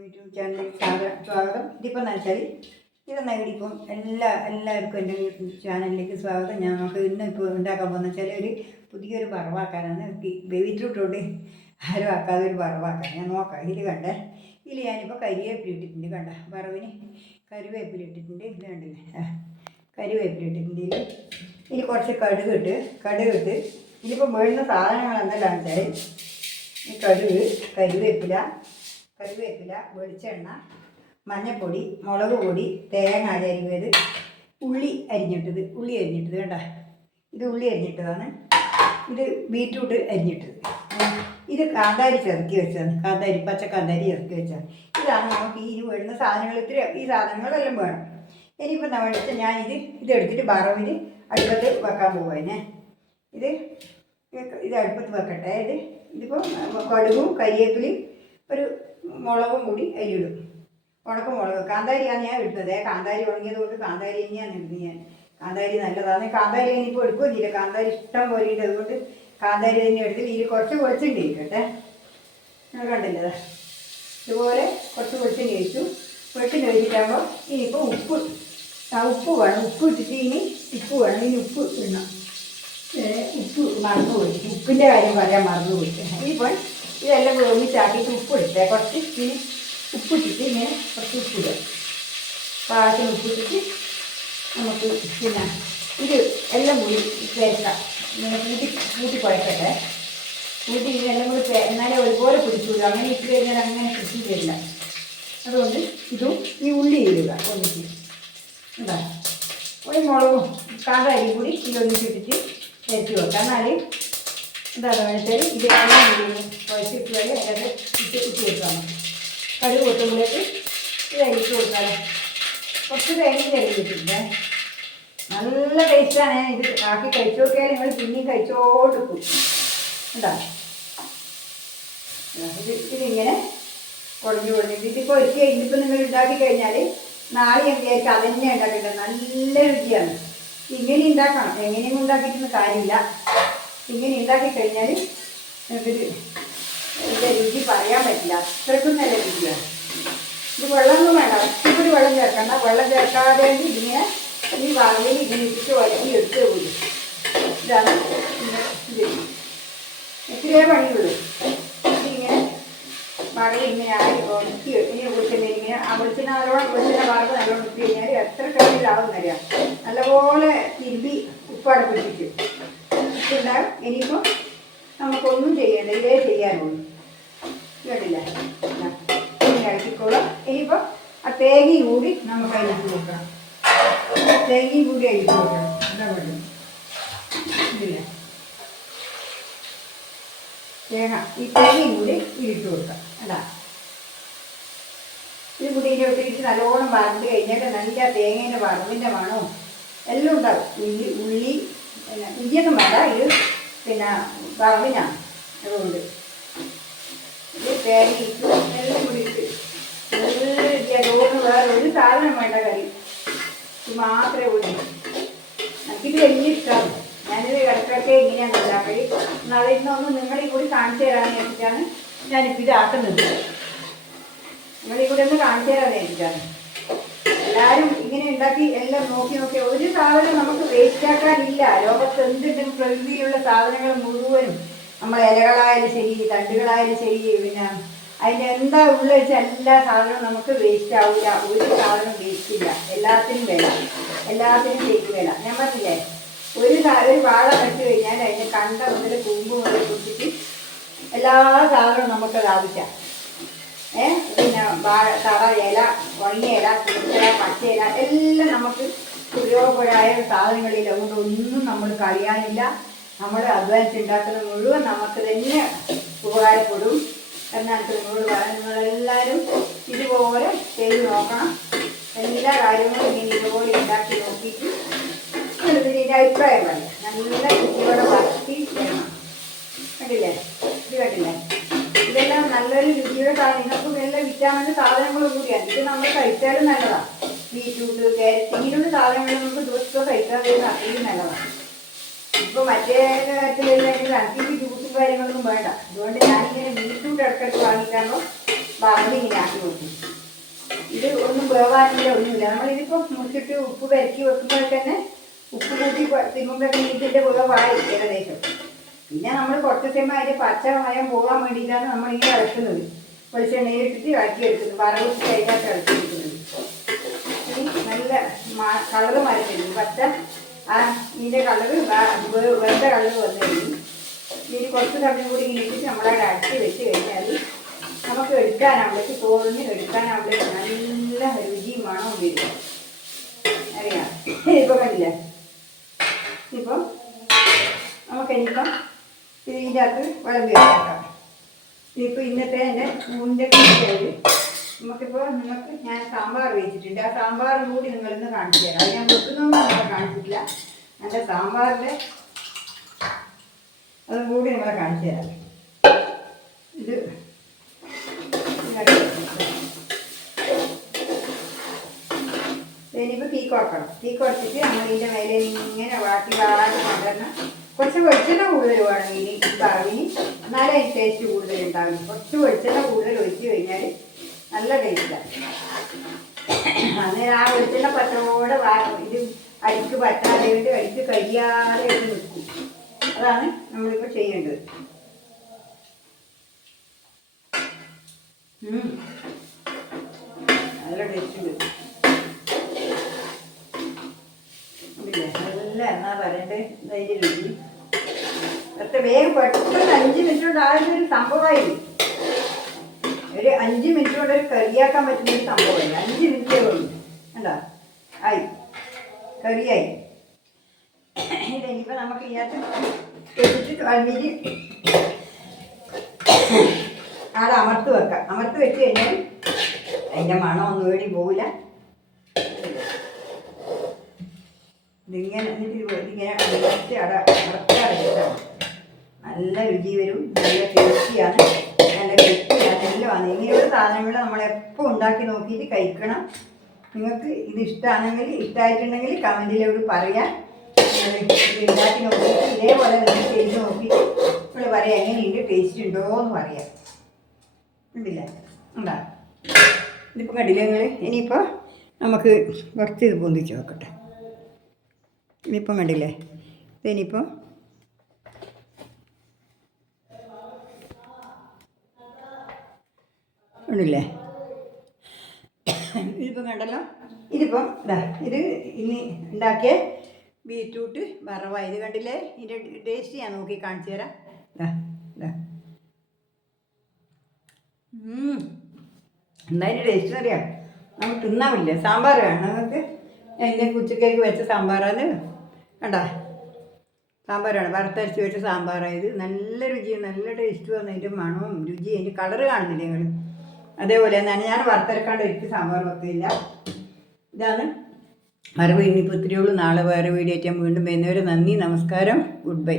YouTube ചാനലിലേക്ക് സ്വാഗതം. എന്ന് വെച്ചാൽ ഇതെന്നാ ഇപ്പം എല്ലാ എല്ലാവർക്കും എന്റെ യൂട്യൂബ് ചാനലിലേക്ക് സ്വാഗതം. ഞാൻ ഇന്ന് ഇപ്പോൾ ഉണ്ടാക്കാൻ പോകുന്ന വെച്ചാൽ ഒരു പുതിയൊരു വറവാക്കാനാണ്. ബീറ്റ്റൂട്ടോട് ആരും ആക്കാതെ ഒരു വറവാക്കാൻ ഞാൻ നോക്കാം. ഇതിൽ കണ്ടേ ഇതിൽ ഞാനിപ്പോൾ കരിവേപ്പില ഇട്ടിട്ടുണ്ട് കണ്ട. വറവിന് കറിവേപ്പില ഇട്ടിട്ടുണ്ട്. ഇത് കണ്ടില്ലേ? കരിവേപ്പില ഇട്ടിട്ടുണ്ട് ഇതിൽ ഇനി കുറച്ച് കടുക് ഇട്ട് കടുക് ഇട്ട് ഇതിപ്പോൾ വേണ്ടുന്ന സാധനങ്ങൾ എന്തെല്ലാം വെച്ചാൽ ഈ കടുക് കരിവേപ്പില കറിവേപ്പില വെളിച്ചെണ്ണ മഞ്ഞൾപ്പൊടി മുളക് പൊടി തേങ്ങ അരിഞ്ഞത് ഉള്ളി അരിഞ്ഞിട്ടത് ഉള്ളി അരിഞ്ഞിട്ടത് വേണ്ട ഇത് ഉള്ളി അരിഞ്ഞിട്ടതാണ്. ഇത് ബീറ്റ്റൂട്ട് അരിഞ്ഞിട്ടത്. ഇത് കാന്താരി ചെറുക്കി വെച്ചതാണ്. കാന്താരി പച്ച കാന്താരി ചെറുക്കി വെച്ചതാണ്. ഇതാണ് നമുക്ക് ഈ വേണ്ടുന്ന സാധനങ്ങൾ. ഇത്തിരി ഈ സാധനങ്ങളെല്ലാം വേണം. ഇനിയിപ്പോൾ നമ്മൾ ഞാൻ ഇത് ഇതെടുത്തിട്ട് വറവിൽ അടുപ്പത്ത് വെക്കാൻ പോവാനെ ഇത് ഇത് അടുപ്പത്ത് വെക്കട്ടെ. ഇത് ഇതിപ്പോൾ കടുകും കരിയേപ്പിലും ഒരു മുളകും കൂടി അരിയിടും ഉണക്കും മുളക്. കാന്താരിയാണ് ഞാൻ ഇടുന്നത് കാന്താരി ഉണങ്ങിയത് കൊണ്ട് കാന്താരി തന്നെയാണ് ഇടുന്നത് ഞാൻ. കാന്താരി നല്ലതാണ്. കാന്താരി ഇനിയിപ്പോൾ എടുക്കുകയും ചെയ്യില്ല കാന്താരി ഇഷ്ടം പോലെ ഉണ്ട്. അതുകൊണ്ട് കാന്താരി തന്നെ എടുത്ത് ഇതിൽ കുറച്ച് വെളിച്ചെണ്ണ ഇരിക്കട്ടെ നിങ്ങൾ കണ്ടില്ലേ? ഇതുപോലെ കുറച്ച് വെളിച്ചെണ്ണ ഒഴിച്ചു. വെളിച്ചെണ്ണ ഒഴിച്ചിട്ടാകുമ്പോൾ ഇനിയിപ്പോൾ ഉപ്പ്. ആ ഉപ്പ് വേണം. ഉപ്പ് ഇട്ടിട്ട് ഇനി ഉപ്പ് വേണം. ഇനി ഉപ്പ് ഇടണം. ഉപ്പ് മറന്നു പോയി ഉപ്പിന്റെ കാര്യം പറയാൻ മറന്നു പോയിട്ട് ഇനിയിപ്പോൾ ഇതെല്ലാം വേവിച്ചാക്കിയിട്ട് ഉപ്പ് ഇട്ടേ കുറച്ച് ഇനി ഉപ്പിട്ടിട്ട് ഇങ്ങനെ കുറച്ച് ഉപ്പിടുക. പാകത്തിന് ഉപ്പിട്ടിട്ട് നമുക്ക് പിന്നെ ഇത് എല്ലാം കൂടി ചേർക്കാം. ഇങ്ങനെ കൂട്ടി കൂട്ടി കുഴക്കട്ടെ. കൂട്ടി എല്ലാം കൂടി എന്നാലേ ഒരുപോലെ പിടിച്ചുള്ളൂ. അങ്ങനെ ഇട്ട് കഴിഞ്ഞാൽ അങ്ങനെ കൃഷി ചെയ്യില്ല അതുകൊണ്ട് ഇതും ഈ ഉള്ളി ഇടുക ഒന്നിച്ച്. എന്താ ഒരു മുളകും കാതരി കൂടി ഇതിലൊന്നിച്ചിട്ടിട്ട് ചേർത്ത് വെക്കാം. എന്നാൽ എന്താണ് വെച്ചാൽ ഇത് എല്ലാം കുഴച്ചിട്ട് അതിനകത്ത് ഇട്ട് ഇട്ട് കൊടുക്കാം കടുക് കൊട്ടുമ്പോഴേക്ക് ഇത് അരിച്ച് കൊടുക്കാം കുറച്ച് തേങ്ങ ചെറിയിട്ടുണ്ട് നല്ല ടേസ്റ്റാണ് ഇത് ആക്കി കഴിച്ചു നോക്കിയാൽ നിങ്ങൾ പിന്നെയും കഴിച്ചോണ്ടിരിക്കും എന്താ ഇത് ഇതിങ്ങനെ കുഴഞ്ഞു കുഴഞ്ഞിട്ട് ഇതിപ്പോൾ ഒരുക്കി കഴിഞ്ഞിപ്പോൾ നിങ്ങൾ ഉണ്ടാക്കി കഴിഞ്ഞാൽ നാളെ ഞാൻ വിചാരിച്ചു അതന്നെ ഉണ്ടാക്കിയിട്ടുണ്ട് നല്ല രുചിയാണ്. ഇങ്ങനെ ഉണ്ടാക്കണം. എങ്ങനെയും ഉണ്ടാക്കിയിട്ടൊന്നും കാര്യമില്ല. ഇങ്ങനെ ഉണ്ടാക്കി കഴിഞ്ഞാൽ എന്റെ രുചി പറയാൻ പറ്റില്ല. അത്രയ്ക്കും നല്ല രുചിയാണ്. ഇത് വെള്ളമൊന്നും വേണ്ട. ഒത്തിരി വെള്ളം ചേർക്കണ്ട. വെള്ളം ചേർക്കാതെ ഇതിങ്ങനെ ഈ വാങ്ങി ഇങ്ങനെ ഇട്ടിട്ട് വഴങ്ങി എടുത്ത് പോയി ഇതാണ് ഇങ്ങനെ ഇത്. ഇത്രയേ പണിയുള്ളൂ. ഇതിങ്ങനെ വറവ് ഇങ്ങനെ ആയി ഇങ്ങനെ വെളിച്ചെണ്ണ ഇങ്ങനെ ആ വെളിച്ചെണ്ണ നല്ലോണം വെളിച്ചെണ്ണ വറവ് നല്ലോണം ഇട്ട് കഴിഞ്ഞാൽ എത്ര എന്നറിയാം നല്ലപോലെ തിരുമ്പി ഉപ്പുണ്ടാകും ഇനിയിപ്പോൾ നമുക്കൊന്നും ചെയ്യണ്ട ഇതേ ചെയ്യാനുള്ളൂ. കേട്ടില്ല? ഇങ്ങനെ ഇളക്കിക്കോളാം ഇനിയിപ്പോൾ ആ തേങ്ങി കൂടി നമുക്ക് അതിനകത്ത് കൊടുക്കണം തേങ്ങയും കൂടി അതിനകത്ത് കൊടുക്കണം എന്താ വേണ്ടത് ഇതില്ല തേങ്ങ ഈ തേങ്ങയും കൂടി ഇരിട്ട് കൊടുക്കാം അല്ല ഇത് കൂടി ഇതിന്റെ ഇട്ടിട്ട് നല്ലോണം വറന്ന് കഴിഞ്ഞാൽ നല്ല തേങ്ങേന്റെ വറവിന്റെ മണവും എല്ലാം ഉണ്ടാവും. ഉള്ളി ഉള്ളി പിന്നെ ഇഞ്ചിയൊന്നും വേണ്ട ഇത് പിന്നെ വറവിനാണ് അതുകൊണ്ട്. ഇത് തേങ്ങ എല്ലാം കൂടി ഇട്ട് നല്ല രുചിയാണ് വേറെ ഒരു സാധനം വേണ്ട കറി. ഇത് മാത്രമേ ഉള്ളൂ. എനിക്കിത് വലിയ ഇഷ്ടമാണ്. ഞാനിത് ഇടയ്ക്കിടയ്ക്ക് ഇങ്ങനെയാണ് ഉണ്ടാക്കൽ എന്നാൽ ഇന്നൊന്ന് നിങ്ങളെ കൂടി കാണിച്ചു തരാമെന്ന് വെച്ചിട്ടാണ് ഞാനിപ്പോൾ ഇത് ആക്കുന്നത്. നിങ്ങളെ കൂടി ഒന്ന് കാണിച്ചു തരാമെന്ന് വെച്ചിട്ടാണ് എല്ലാവരും ഇങ്ങനെ ഉണ്ടാക്കി എല്ലാം നോക്കി നോക്കി ഒരു സാധനം നമുക്ക് വേസ്റ്റ് ആക്കാനില്ല. ലോകത്ത് എന്തിട്ടും പ്രകൃതിയിലുള്ള സാധനങ്ങൾ മുഴുവനും നമ്മൾ ഇലകളായാലും ശരി തണ്ടുകളായാലും ശരി പിന്നെ അതിന്റെ എന്താ ഉള്ള വെച്ചാൽ എല്ലാ സാധനവും നമുക്ക് വേസ്റ്റ് ആവില്ല ഒരു സാധനം വേസ്റ്റ് ഇല്ല. എല്ലാത്തിനും വില എല്ലാത്തിനും ശരിക്ക് വില ഞാൻ പറഞ്ഞില്ലേ? ഒരു ഒരു വാഴ നട്ട് കഴിഞ്ഞാൽ അതിന്റെ കണ്ട മുതൽ കൂമ്പ് മുതൽ കുത്തിട്ട് എല്ലാ സാധനവും നമുക്കത് ആവശ്യമാണ് പിന്നെ തറ ഇല ഉണങ്ങിയ ഇല കുരുത്തല പച്ചയില എല്ലാം നമുക്ക് ഉപയോഗപ്പെടായ സാധനങ്ങളിൽ അതുകൊണ്ട് ഒന്നും നമ്മൾ കളയാനില്ല. നമ്മൾ അധ്വാനിച്ച് ഉണ്ടാക്കുന്ന മുഴുവൻ നമുക്ക് തന്നെ ഉപകാരപ്പെടും. എന്നാണ് നിങ്ങളോട് പറയുന്നത് നിങ്ങളെല്ലാവരും ഇതുപോലെ ചെയ്ത് നോക്കണം. എല്ലാ കാര്യങ്ങളും ഇങ്ങനെ ഇതുപോലെ ഉണ്ടാക്കി നോക്കിയിട്ട് ഇതിന്റെ അഭിപ്രായം പറയാം. നല്ല രുചിയോടെ വളർത്തി കണ്ടില്ലേ? ഇത് കണ്ടില്ലേ? ഇതെല്ലാം നല്ലൊരു രുചിയുടെ നിങ്ങൾക്ക് നല്ല വിറ്റാമിന്റെ സാധനങ്ങൾ കൂടിയാണ് ഇത് നമ്മൾ കഴിച്ചാലും നല്ലതാണ് ബീറ്റ്റൂട്ട് ക്യാരറ്റ് ഇങ്ങനെയുള്ള സാധനങ്ങൾ നമുക്ക് ദിവസവും കഴിക്കാതെ അത്രയും നല്ലതാണ് ഇപ്പോൾ മറ്റേ കാര്യത്തിലെല്ലാം എനിക്ക് ജ്യൂസും കാര്യങ്ങളൊന്നും വേണ്ട. അതുകൊണ്ട് ഞാനിങ്ങനെ ബീറ്റ്റൂട്ട് ഇടക്കിടക്ക് വാങ്ങിക്കാണോ വറവ് ഇങ്ങനെ ആക്കി നോക്കി ഇത് ഒന്നും വേവാനില്ല ഒന്നുമില്ല. നമ്മളിതിപ്പോൾ മുറിച്ചിട്ട് ഉപ്പ് പെരക്കി വെക്കുമ്പോൾ തന്നെ ഉപ്പ് കൂട്ടി തിരുമ്പൊക്കെ ഇതിന്റെ വേവായി ഏകദേശം. പിന്നെ നമ്മൾ കുറച്ച് സമയം അതിന്റെ പച്ച മയം പോകാൻ വേണ്ടിയിട്ടാണ് നമ്മളിങ്ങനെ ഇളക്കുന്നത് വെളിച്ചെണ്ണയിലിട്ടിട്ട് ഇളക്കിയെടുക്കുന്നത്. വറവ് കഴിഞ്ഞാൽ ഇളക്കിയെടുക്കുന്നത്. ഇനി നല്ല കളറ് മാറിക്കഴിഞ്ഞു. പച്ച ആ ഇതിന്റെ കളറ് വെറുതെ കളറ് വന്നു കഴിഞ്ഞു ഇനി കുറച്ച് സമയം കൂടി ഇങ്ങനെ ഇട്ടിട്ട് നമ്മളവിടെ അടച്ച് വെച്ച് കഴിഞ്ഞാൽ നമുക്ക് എടുക്കാനാവുമ്പോഴേക്ക് തോറിന് എടുക്കാനാവുമ്പോഴേക്ക് നല്ല രുചി മണവും വരും അറിയാം? ഇപ്പം കണ്ടില്ല? ഇപ്പം നമുക്ക് ഇനിയിപ്പം ഇതിന്റെ അകത്ത് വിളമ്പി വെച്ചേക്കാം ഇനിയിപ്പോൾ ഇന്നത്തെ എന്റെ മൂന്നിന്റെ കൃഷിയായി നമുക്കിപ്പോൾ നിങ്ങൾക്ക് ഞാൻ സാമ്പാർ വെച്ചിട്ടുണ്ട്. ആ സാമ്പാറും കൂടി നിങ്ങളിന്ന് കാണിച്ചു തരാം. അത് ഞാൻ വെക്കുന്നൊന്നും നിങ്ങളെ കാണിച്ചിട്ടില്ല. എന്റെ സാമ്പാറിന്റെ അതും കൂടി നിങ്ങളെ കാണിച്ചു തരാം. ഇത് ഇനിയിപ്പോൾ തീ കുറക്കണം. തീ കുറച്ചിട്ട് നമ്മൾ ഇതിന്റെ മേലെ ഇങ്ങനെ വാട്ടി വാട്ടി കൊണ്ടുവരണം. കുറച്ച് വെളിച്ചെണ്ണ കൂടുതൽ വേണം ഇനി പറവിന് എന്നാലേ അതിന് ടേസ്റ്റ് കൂടുതൽ ഉണ്ടാകും കുറച്ച് വെളിച്ചെണ്ണ കൂടുതൽ ഒഴിച്ച് കഴിഞ്ഞാൽ നല്ല ടേസ്റ്റാണ് അന്നേരം ആ വെളിച്ചെണ്ണ പത്രത്തോടെ വാ ഇത് അടിക്ക് പറ്റാതെ കൊണ്ട് അടിക്ക് കഴിയാതെ ഇത് നിൽക്കും. അതാണ് നമ്മളിപ്പോൾ ചെയ്യേണ്ടത്. നല്ല ടേസ്റ്റ് ഉണ്ട്. ഇല്ലേ? എന്നാ പറയണ്ടേ? ധൈര്യമില്ല അത്ര വേഗം പെട്ടെന്ന് അഞ്ച് മിനിറ്റ് കൊണ്ട് ആദ്യം ഒരു സംഭവമായില്ലേ ഒരു അഞ്ച് മിനിറ്റ് കൊണ്ട് ഒരു കറിയാക്കാൻ പറ്റുന്ന ഒരു സംഭവമല്ല അഞ്ച് മിനിറ്റേ ഉള്ളൂ. കണ്ടോ? ആയി. കറിയായി. ഇനിയിപ്പോൾ നമുക്ക് ഇതിനകത്ത് വെച്ചിട്ട് വന്നിട്ട് ആടെ അമർത്ത് വെക്കാം. അമർത്ത് വെച്ച് കഴിഞ്ഞാൽ അതിന്റെ മണം ഒന്നും വേടി പോവില്ല. ഇതിങ്ങനെ എന്നിട്ട് ഇത് ഇതിങ്ങനെ അടച്ച് അട അടച്ച് അടച്ചിട്ടാണ് നല്ല രുചി വരും. നല്ല ടേസ്റ്റിയാണ് നല്ല വൃത്തിയാണ് എല്ലാമാണ് ഇങ്ങനെയുള്ള സാധനങ്ങൾ നമ്മളെപ്പോൾ ഉണ്ടാക്കി നോക്കിയിട്ട് കഴിക്കണം. നിങ്ങൾക്ക് ഇത് ഇഷ്ടമാണെങ്കിൽ ഇഷ്ടമായിട്ടുണ്ടെങ്കിൽ കമന്റിലോട് പറയാം. ഉണ്ടാക്കി നോക്കിയിട്ട് ഇതേപോലെ നിങ്ങൾ ചെയ്ത് നോക്കിയിട്ട് നമ്മൾ പറയാം. എങ്ങനെയുണ്ട്? ടേസ്റ്റ് ഉണ്ടോ എന്ന് പറയാം. ഉണ്ടില്ല? ഉണ്ടാ? ഇതിപ്പോൾ കണ്ടില്ല നിങ്ങൾ ഇനിയിപ്പോൾ നമുക്ക് കുറച്ച് ഇത് പൊന്തിച്ച് നോക്കട്ടെ. ഇനിയിപ്പം കണ്ടില്ലേ? ഇതിനിപ്പോൾ ഉണ്ടല്ലേ ഇതിപ്പം കണ്ടല്ലോ? ഇതിപ്പം ഇതാ ഇത് ഇനി ഉണ്ടാക്കിയ ബീറ്റ്റൂട്ട് വറവ. ഇത് കണ്ടില്ലേ? ഇതിന്റെ ടേസ്റ്റ് ഞാൻ നോക്കി കാണിച്ചു തരാം. ഇതാ ഇതാ. എന്താ ടേസ്റ്റ് അറിയാം നമുക്ക് തിന്നാവില്ലേ സാമ്പാർ വേണം. നമുക്ക് എന്റെ ഉച്ചക്കേക്ക് വെച്ച സാമ്പാറാണ്. കണ്ട? സാമ്പാറാണ്. വറുത്തരച്ച് വെച്ച സാമ്പാറായത് നല്ല രുചി നല്ല ടേസ്റ്റ് വന്നു അതിന്റെ മണവും രുചി അതിന്റെ കളർ കാണുന്നില്ല നിങ്ങൾ അതേപോലെ തന്നെ ഞാൻ വറുത്തരക്കാണ്ട് ഒരിക്കലും സാമ്പാർ വെക്കില്ല ഇതാണ്. വരവ് ഇനിയിപ്പോൾ ഇത്രയേ ഉള്ളൂ. നാളെ വേറെ വീഡിയോ ആയിട്ട് വീണ്ടും വരുന്നവരെ നന്ദി നമസ്കാരം. Good bye.